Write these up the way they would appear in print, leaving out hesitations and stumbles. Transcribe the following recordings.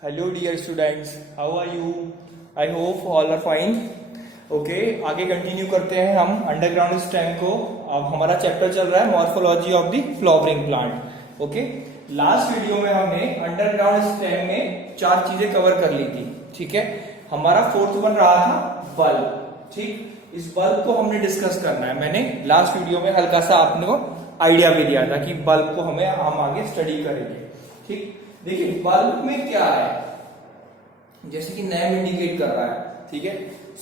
Hello dear students, how are you? I hope all are fine. Okay, आगे continue करते हैं हम underground stem को. अब हमारा चैप्टर चल रहा है morphology of the flowering plant. Okay, last video में हमने अंडरग्राउंड स्टेम में चार चीजें कवर कर ली थी. ठीक है, हमारा फोर्थ वन रहा था बल्ब. ठीक, इस बल्ब को हमने डिस्कस करना है. मैंने लास्ट वीडियो में हल्का सा आपने को आइडिया भी दिया था कि बल्ब को हम आगे स्टडी करेंगे. ठीक, देखिए बल्ब में क्या है, जैसे कि नेम इंडिकेट कर रहा है. ठीक है,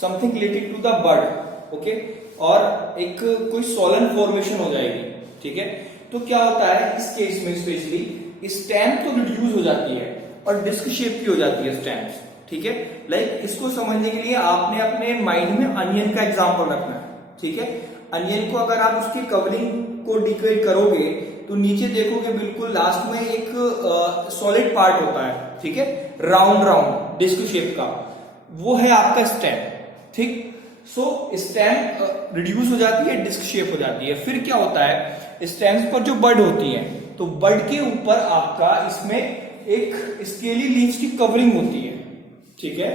something related to the bird. Okay, और एक कोई सोलन फॉर्मेशन हो जाएगी. ठीक है, तो क्या होता है इस केस में स्पेशली स्टेम तो रिड्यूस हो जाती है और डिस्क शेप की हो जाती है स्टेम्स. ठीक है, लाइक इसको समझने के लिए आपने अपने माइंड में अनियन का एग्जांपल रखना है. ठीक है, अनियन को अगर आप उसकी कवरिंग को डिकोड करोगे तो नीचे देखोगे बिल्कुल लास्ट में एक सॉलिड पार्ट होता है. ठीक है, राउंड राउंड डिस्क शेप का, वो है आपका स्टेम. ठीक, सो स्टेम रिड्यूस हो जाती है, डिस्क शेप हो जाती है. फिर क्या होता है, स्टेम्स पर जो बड होती है तो बड के ऊपर आपका इसमें एक स्केली लीव्स की कवरिंग होती है. ठीक है,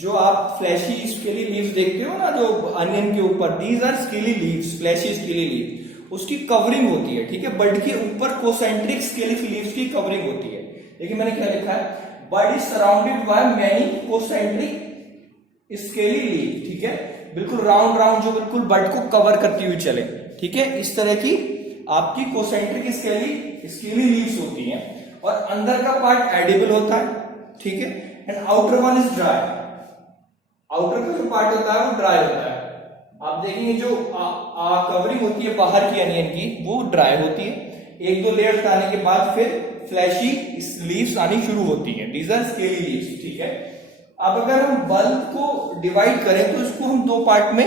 जो आप फ्लैशी स्केली लीव्स देखते हो ना जो अनियन के ऊपर, these are scaly leaves, fleshy scaly leaves, उसकी कवरिंग होती है. ठीक है, बड के ऊपर कोसेंट्रिक स्केली लीव्स की कवरिंग होती है. देखिए मैंने क्या लिखा है, bud is surrounded by many concentric scaly leave. ठीक है, बिल्कुल राउंड राउंड जो बिल्कुल बड को कवर करती हुई चले. ठीक है, इस तरह की आपकी कोसेंट्रिक स्केली लीव्स होती हैं और अंदर का पार्ट एडिबल होता है. ठीक है, and outer one is dry. Outer का जो पार्ट होता है वो ड्राई होता है. आप देखेंगे जो कवरिंग होती है बाहर की अनियन की वो ड्राई होती है. एक दो लेयर्स आने के बाद फिर फ्लैशी लीव्स आनी शुरू होती हैं. These are scaly leaves. ठीक है, अब अगर हम बल्ब को डिवाइड करें तो इसको हम दो पार्ट में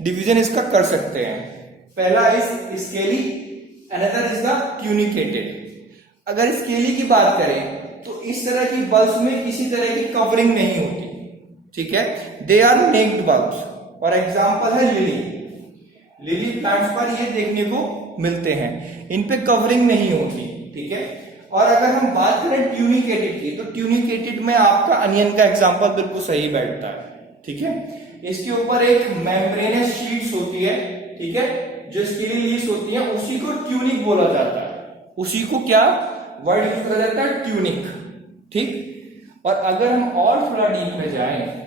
डिवीजन इसका कर सकते हैं. पहला is scaly, another is the tunicated. अगर स्केली की बात करें तो इस तरह की बल्ब्स में किसी तरह की कवरिंग नहीं होती. ठीक है, दे आर नेक्ड बल्ब्स. और एग्जांपल है लिली. लिली प्लांट्स पर ये देखने को मिलते हैं, इन पे कवरिंग नहीं होती. ठीक है, और अगर हम बात करें ट्यूनिकेटेड की तो ट्यूनिकेटेड में आपका अनियन का एग्जांपल बिल्कुल सही बैठता है. ठीक है, इसके ऊपर एक मेम्ब्रेनस शीट्स होती है. ठीक है, जो स्केली लीव्स होती हैं उसी को ट्यूनिक बोला जाता है. उसी को क्या वर्ड यूज किया जाता है, ट्यूनिक. ठीक, और अगर हम और थोड़ा डीप में जाएं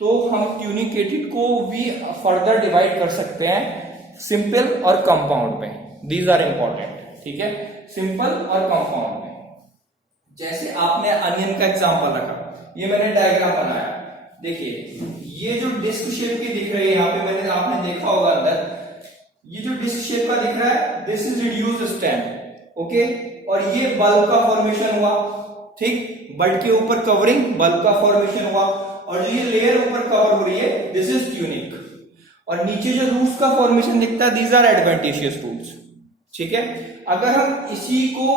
तो हम ट्यूनिकेटेड को भी फर्दर डिवाइड कर सकते हैं सिंपल और कंपाउंड में. These are important. ठीक है, सिंपल और कंपाउंड में. जैसे आपने अनियन का एग्जांपल रखा, ये मैंने डायग्राम बनाया. देखिए ये जो डिस्क शेप की दिख रही है यहाँ पे, मैंने आपने देखा होगा अंदर, ये जो डिस्क शेप का दिख रहा है this is reduced stem. Okay, और ये बल्ब का फॉर्मेशन हुआ. ठीक, बल्ब के ऊपर कवरिंग, बल्ब का फॉर्मेशन हुआ, और जो ये लेयर ऊपर कवर हो रही है दिस इज ट्यूनिक. और नीचे जो रूट्स का फॉर्मेशन दिखता है दीज आर एडवेंटिशियस रूट्स. ठीक है, अगर हम इसी को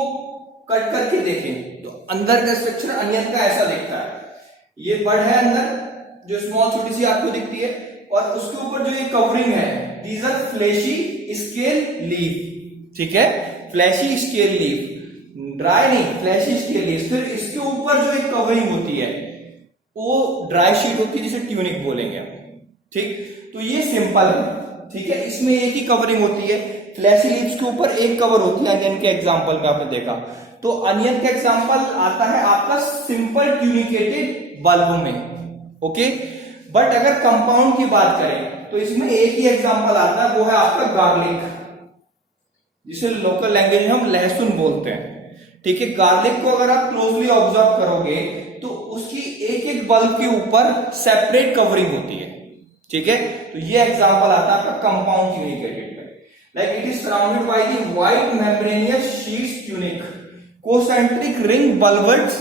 कट करके देखें तो अंदर का स्ट्रक्चर अनियन का ऐसा दिखता है. ये बड है अंदर जो स्मॉल छोटी सी आपको दिखती है, और उसके ऊपर जो ये कवरिंग है these are fleshy scale leave. ठीक है, फ्लैशी स्केल लीव, ड्राई नहीं, फ्लैशी स्केल लीव. फिर इसके ऊपर जो एक कवरिंग होती है वो ड्राई शीट होती है जिसे ट्यूनिक बोलेंगे हम. ठीक, तो ये सिंपल है. ठीक है, इसमें एक ही कवरिंग होती है. फ्लैशी लीव्स के ऊपर एक कवर होती है अनियन के एग्जांपल में आपने देखा. तो अनियन का एग्जांपल आता है आपका सिंपल ट्यूनिकेटेड बल्ब में. ओके, बट अगर कंपाउंड की बात करें तो इसमें एक ही एग्जांपल आता है, वो है आपका गार्लिक, जिसे लोकल लैंग्वेज में हम लहसुन बोलते हैं. ठीक है, गार्लिक को अगर आप क्लोजली ऑब्जर्व करोगे तो उसकी एक एक बल्ब के ऊपर सेपरेट कवरिंग होती है. ठीक है, तो ये एग्जांपल आता है आपका कंपाउंड ट्यूनिकेटेड में. Like it is surrounded by the white membranosus sheets tunic, concentric ring bulbs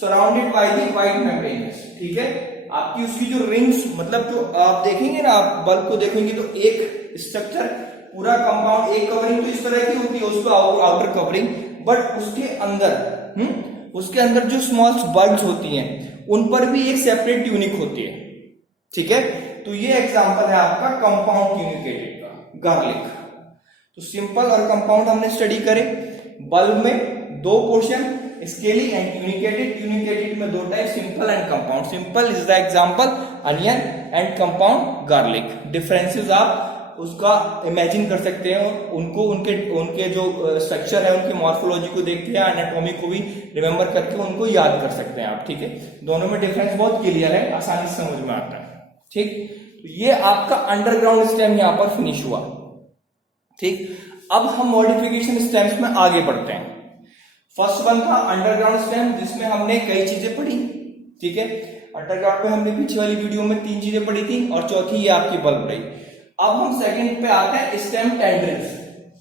surrounded by the white membranosus. ठीक है, आपकी उसकी जो रिंग्स, मतलब जो आप देखेंगे ना, आप बल्ब को देखेंगे तो एक स्ट्रक्चर पूरा कंपाउंड, एक कवरिंग तो इस तरह की होती है, उसको आउटर कवरिंग, बट उसके अंदर जो स्मॉल बर्ड्स होती हैं उन पर भी एक सेपरेट ट्यूनिक होती है. ठीक है, तो ये एग्जांपल है आपका कंपाउंड ट्यूनिकेटेड का, गार्लिक. तो सिंपल और कंपाउंड हमने स्टडी करे. बल्ब में दो portion, scaly and tunicated. Tunicated में दो type, simple and compound. Simple is the example onion and compound garlic. Differences आप उसका इमेजिन कर सकते हैं, उनको उनके जो स्ट्रक्चर है उनकी मॉर्फोलॉजी को देख के, एनाटॉमी को भी रिमेंबर करके उनको याद कर सकते हैं आप। ठीक है, दोनों में डिफरेंस बहुत क्लियर है, आसानी से समझ में आता है। ठीक, तो ये आपका अंडरग्राउंड स्टेम यहां पर फिनिश हुआ। ठीक, अब हम मॉडिफिकेशन स्टेम्स में आगे बढ़ते हैं। फर्स्ट वन था अंडरग्राउंड स्टेम, जिसमें हमने कई चीजें पढ़ी। ठीक है, अंडरग्राउंड में हमने पीछे वाली वीडियो में 3 चीजें पढ़ी थी और चौथी ये आपकी बल्ब रही। अब हम सेकंड पे आते हैं, स्टेम टेंड्रिल्स।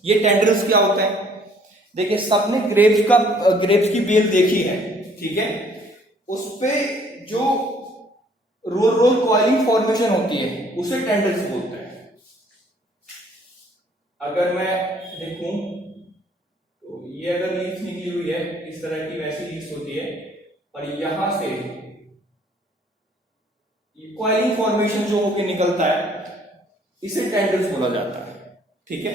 ये टेंड्रिल्स क्या होते हैं? देखिए, सबने ग्रेप्स की बेल देखी है। ठीक है, उस पे जो रोल कॉइलिंग फॉर्मेशन होती है उसे टेंड्रिल्स बोलते हैं। अगर मैं देखूं तो ये अगर लीफ निकली हुई है इस तरह की, वैसी लीफ होती है, और यहां से कॉइलिंग फॉर्मेशन जो होकर निकलता है इसे टेंड्रिल्स बोला जाता है। ठीक है,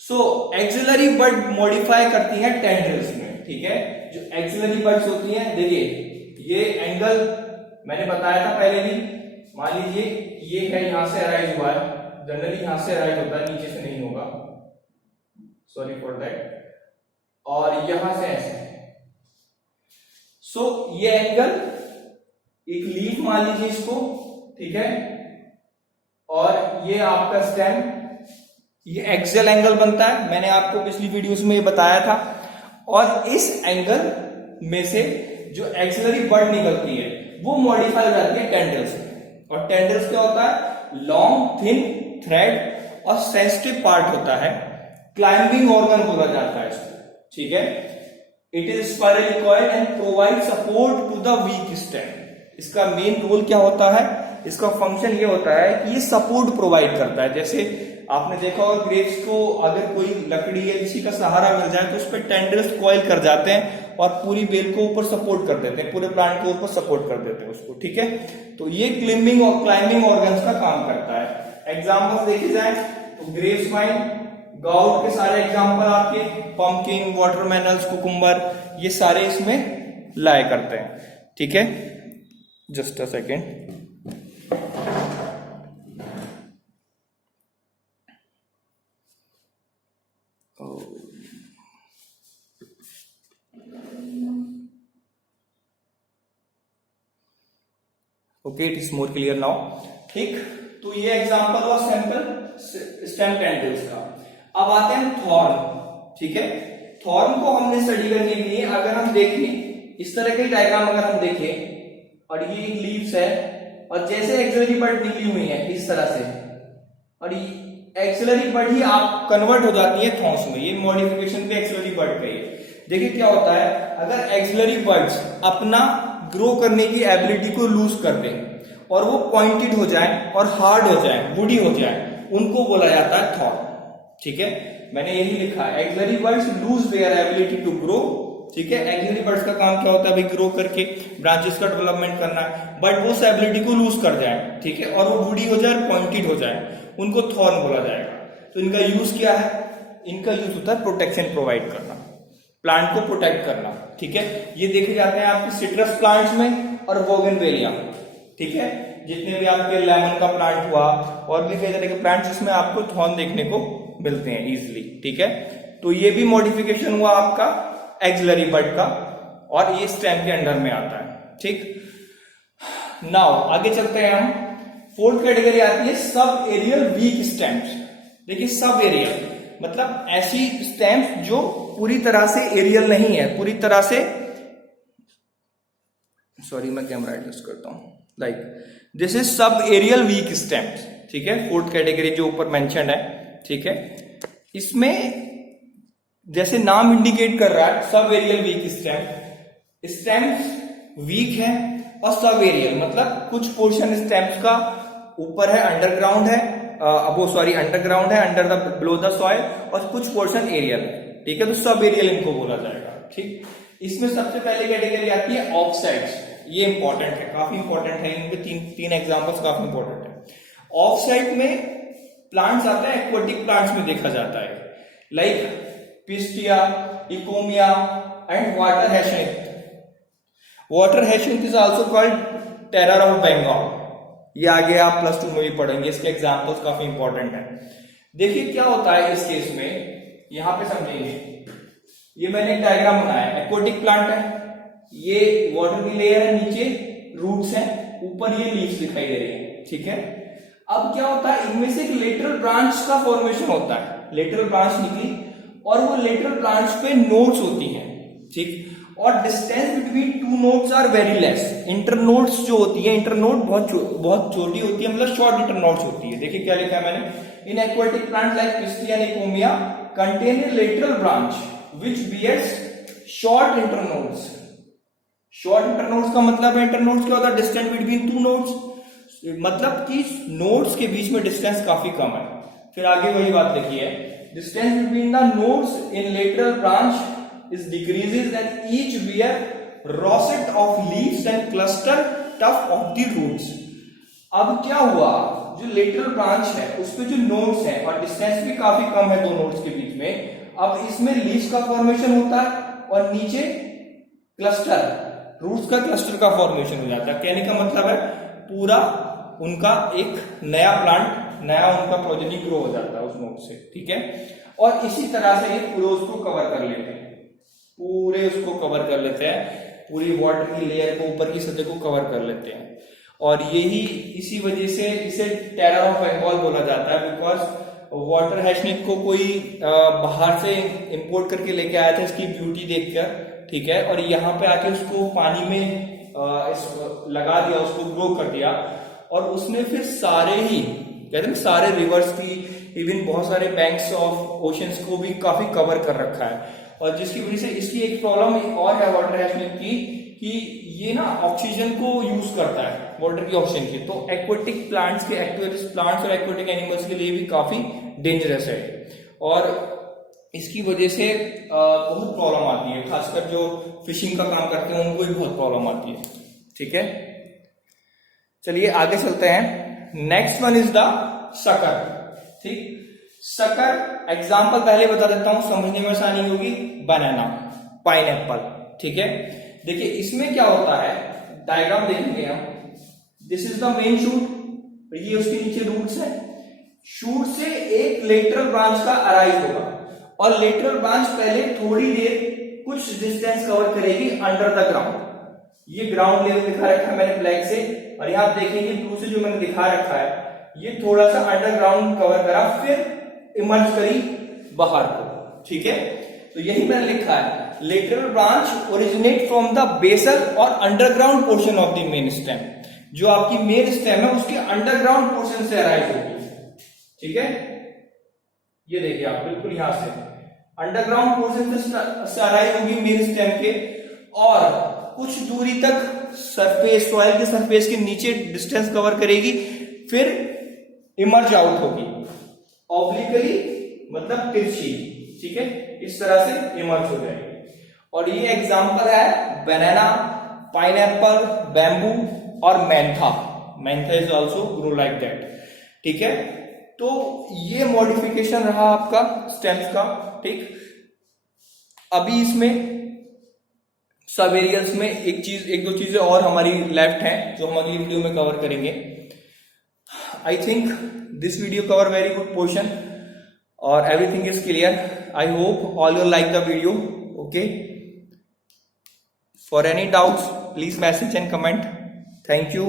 सो एक्सिलरी बड मॉडिफाई करती है टेंड्रिल्स में। ठीक है, जो एक्सिलरी बड्स होती हैं, देखिए ये एंगल मैंने बताया था पहले भी। मान लीजिए ये है, यहां से अराइज हुआ है, जनरली यहां से अराइज होता है, नीचे से नहीं होगा, सॉरी फॉर दैट, और यहां से ऐसे। सो ये एंगल, एक लीफ मान लीजिए इसको, ठीक है, और ये आपका स्टेम, ये एक्सियल एंगल बनता है, मैंने आपको पिछली वीडियोस में ये बताया था। और इस एंगल में से जो एक्सिलरी बड निकलती है वो मॉडिफाई हो जाती है टेंड्रिल्स में। और टेंड्रिल्स क्या होता है? लॉन्ग थिन थ्रेड और सेंसिटिव पार्ट होता है, क्लाइंबिंग ऑर्गन बोला जाता है इसको। ठीक है, it is spiral coil and provide support to the weak stem. इसका मेन रोल क्या होता है? इसका फंक्शन ये होता है कि ये सपोर्ट प्रोवाइड करता है। जैसे आपने देखा होगा ग्रेप्स को अगर कोई लकड़ी या किसी का सहारा मिल जाए तो उस पर टेंड्रिल्स कॉइल कर जाते हैं और पूरी बेल को ऊपर सपोर्ट कर देते हैं, पूरे प्लांट को ऊपर सपोर्ट कर देते हैं उसको। ठीक है, तो ये क्लाइंबिंग ऑर्गन्स का काम करता है। एग्जाम्पल देखे जाए तो ग्रेप्स वाइन, गाउट के सारे एग्जाम्पल आपके, पंपकिन, वाटरमेलन्स, कुकुम्बर, ये सारे इसमें लाए करते हैं। ठीक है, just a second. Okay, it is more clear now. ठीक, तो ये एग्जांपल हुआ सैंपल स्टेम टेंड्रिल्स का। अब आते हैं थॉर्न। ठीक है, थॉर्न को हमने स्टडी करने के लिए अगर हम देखें इस तरह के डायग्राम अगर हम देखें, और ये लीव्स है और जैसे एक्सिलरी बड निकली हुई है इस तरह से, और एक्सिलरी बड ही आप कन्वर्ट हो जाती है थॉर्न्स में। ये मॉडिफिकेशन पे एक्सिलरी बड का है। देखिए क्या होता है, अगर एक्सिलरी बड्स अपना ग्रो करने की एबिलिटी को लूज कर दें और वो पॉइंटेड हो जाए और हार्ड हो जाए, वुडी हो जाए, उनको बोला जाता है थॉर्न। ठीक है, मैंने यही लिखा है, axillary buds lose their ability to grow. ठीक है, एक्सिलरी बड्स का काम क्या होता है भाई? ग्रो करके ब्रांचेस का डेवलपमेंट करना है, बट वो उस एबिलिटी को लूज कर जाए, ठीक है, और वो वुडी हो जाए, पॉइंटेड हो जाए, उनको थॉर्न बोला जाएगा। तो इनका यूज क्या है? इनका यूज होता है प्रोटेक्शन प्रोवाइड करना, प्लांट को प्रोटेक्ट करना। ठीक है, ये देखे जाते हैं आपके सिट्रस प्लांट्स में और बोगनवेलिया। ठीक है, जितने भी आपके लेमन का प्लांट हुआ और भी कई तरह के प्लांट्स जिसमें आपको थॉर्न देखने को मिलते हैं इजीली। ठीक है, तो ये भी मॉडिफिकेशन हुआ आपका एक्सिलरी बड का और ये स्टेम के अंडर में आता है। ठीक, नाउ आगे चलते हैं हम। फोर्थ कैटेगरी आती है सब एरियल वीक स्टेम्स। देखिए, सब एरियल मतलब ऐसी स्टेम्स जो पूरी तरह से एरियल नहीं है, पूरी तरह से, सॉरी मैं कैमरा एडजस्ट करता हूं, like this is sub aerial weak stems. ठीक है, फोर्थ कैटेगरी जो ऊपर मेंशन है। ठीक है, इसमें जैसे नाम इंडिकेट कर रहा है, सब एरियल वीक स्टेम्स वीक है और सब एरियल मतलब कुछ पोर्शन स्टेम्स का ऊपर है, अंडरग्राउंड है, अंडरग्राउंड है, under the below the soil, और कुछ पोर्शन एरियल है। ठीक है, तो सब एरियल इनको बोला जाएगा। ठीक, इसमें सबसे पहले कैटेगरी आती है ऑफसाइड्स। ये इंपॉर्टेंट है, काफी इंपॉर्टेंट है, इनके तीन एग्जांपल्स काफी इंपॉर्टेंट है। ऑफसाइड में प्लांट्स आते हैं, एक्वाटिक प्लांट्स में देखा जाता है, लाइक पिस्टिया, इकोमिया, and water hyacinth. Water hyacinth is also called terror of Bengal. ये आगे आप +2 में भी पढ़ेंगे, इसके एग्जाम्पल्स काफी इंपॉर्टेंट है। देखिए क्या होता है इस केस में, यहां पे समझेंगे। ये मैंने एक डायग्राम बनाया है, एक्वाटिक प्लांट है, ये वाटर की लेयर है, नीचे रूट्स हैं, ऊपर ये लीव्स दिखाई दे रही है, ठीक है। अब क्या होता है, इनमें से एक लेटरल ब्रांच का फॉर्मेशन होता है, लेटरल ब्रांच निकली और वो लेटरल ब्रांच पे नोड्स होती हैं, ठीक। और distance between two nodes are very less. Internodes जो होती है, इंटरनोड बहुत छोटी होती है, मतलब शॉर्ट इंटरनोड्स होती है। देखिए क्या लिखा है मैंने, in aquatic plant like Pistia निकोमिया contain a lateral branch which bears short internodes. Short internodes का मतलब है, इंटरनोड्स क्या होता है, डिस्टेंस बिटवीन टू नोड्स, मतलब कि नोड्स के बीच में डिस्टेंस काफी कम है। फिर आगे वही बात देखिए, distance between the nodes in lateral branch is decreases and each bear rosette of leaves and cluster tough of the roots. अब क्या हुआ, जो लेटरल ब्रांच है उस पे जो नोड्स है और डिस्टेंस भी काफी कम है दो नोड्स के बीच में, अब इसमें लीव्स का फॉर्मेशन होता है और नीचे क्लस्टर, रूट्स का क्लस्टर का फॉर्मेशन हो जाता है। कहने का मतलब है पूरा उनका एक नया प्लांट, नया उनका प्रोजेनी ग्रो हो जाता है उस नोड से, ठीक है। और इसी तरह से पूरे उसको कवर कर लेते हैं, पूरे उसको कवर कर लेते हैं, पूरी वाटर की लेयर को, ऊपर की सतह को कवर कर लेते हैं। और यही इसी वजह से इसे टेरर ऑफ बंगाल बोला जाता है, बिकॉज वाटर हैशनिक को कोई बाहर से इंपोर्ट करके लेके आया था इसकी ब्यूटी देखकर, ठीक है, और यहाँ पे आके उसको पानी में लगा दिया, उसको ग्रो कर दिया, और उसने फिर सारे ही कहते हैं सारे रिवर्स की, इवन बहुत सारे बैंक्स ऑफ ओशंस को भी काफी कवर कर रखा है। और जिसकी वजह से इसकी एक प्रॉब्लम और है वाटर हैशनिक की, कि ये ना ऑक्सीजन को यूज करता है, वाटर की ऑक्सीजन की, तो एक्वाटिक प्लांट्स के, एक्वाटिक प्लांट्स और एक्वाटिक एनिमल्स के लिए भी काफी डेंजरस है। और इसकी वजह से बहुत प्रॉब्लम आती है, खासकर जो फिशिंग का काम करते हैं उनको भी बहुत प्रॉब्लम आती है, ठीक है। चलिए आगे चलते हैं। Next one is the sucker, ठीक। सकर एग्जाम्पल पहले बता देता हूं, समझने में आसानी होगी। बनाना, पाइनएप्पल, ठीक है। देखिए इसमें क्या होता है, डायग्राम देखेंगे हम, this is the main shoot, ये उसके नीचे रूट्स है, शूट से एक लेटरल ब्रांच का अराइज होगा, और लेटरल ब्रांच पहले थोड़ी देर कुछ डिस्टेंस कवर करेगी अंडर द ग्राउंड। ये ग्राउंड लेवल दिखा रखा है मैंने ब्लैक से, और यहां आप देखेंगे ब्लू से जो मैंने दिखा रखा है, ये थोड़ा सा अंडरग्राउंड कवर करा, फिर इमर्ज करी बाहर को, ठीक है। तो यही मैंने लिखा है, lateral branch originate from the basal और underground portion of the main stem. जो आपकी मेन स्टेम है उसके अंडरग्राउंड पोर्शन से अराइज होगी, ठीक है। ये देखिए आप बिल्कुल यहां से अंडरग्राउंड पोर्शन से अराइज होगी मेन स्टेम के, और कुछ दूरी तक सरफेस, सॉइल के सरफेस के नीचे डिस्टेंस कवर करेगी, फिर इमर्ज आउट होगी ऑब्लिकली, मतलब तिरछी, ठीक है, इस तरह से इमर्ज हो जाएगी। और ये एग्जांपल है बनाना, पाइनएप्पल, बैम्बू और Mentha. Mentha is also grow like that, ठीक है। तो ये मॉडिफिकेशन रहा आपका स्टेम्स का, ठीक। अभी इसमें सब एरियल्स में एक दो चीजें और हमारी लेफ्ट हैं जो हम अगली वीडियो में कवर करेंगे। I think this video cover very good portion or everything is clear. I hope all you like the video. Okay. For any doubts, please message and comment. Thank you.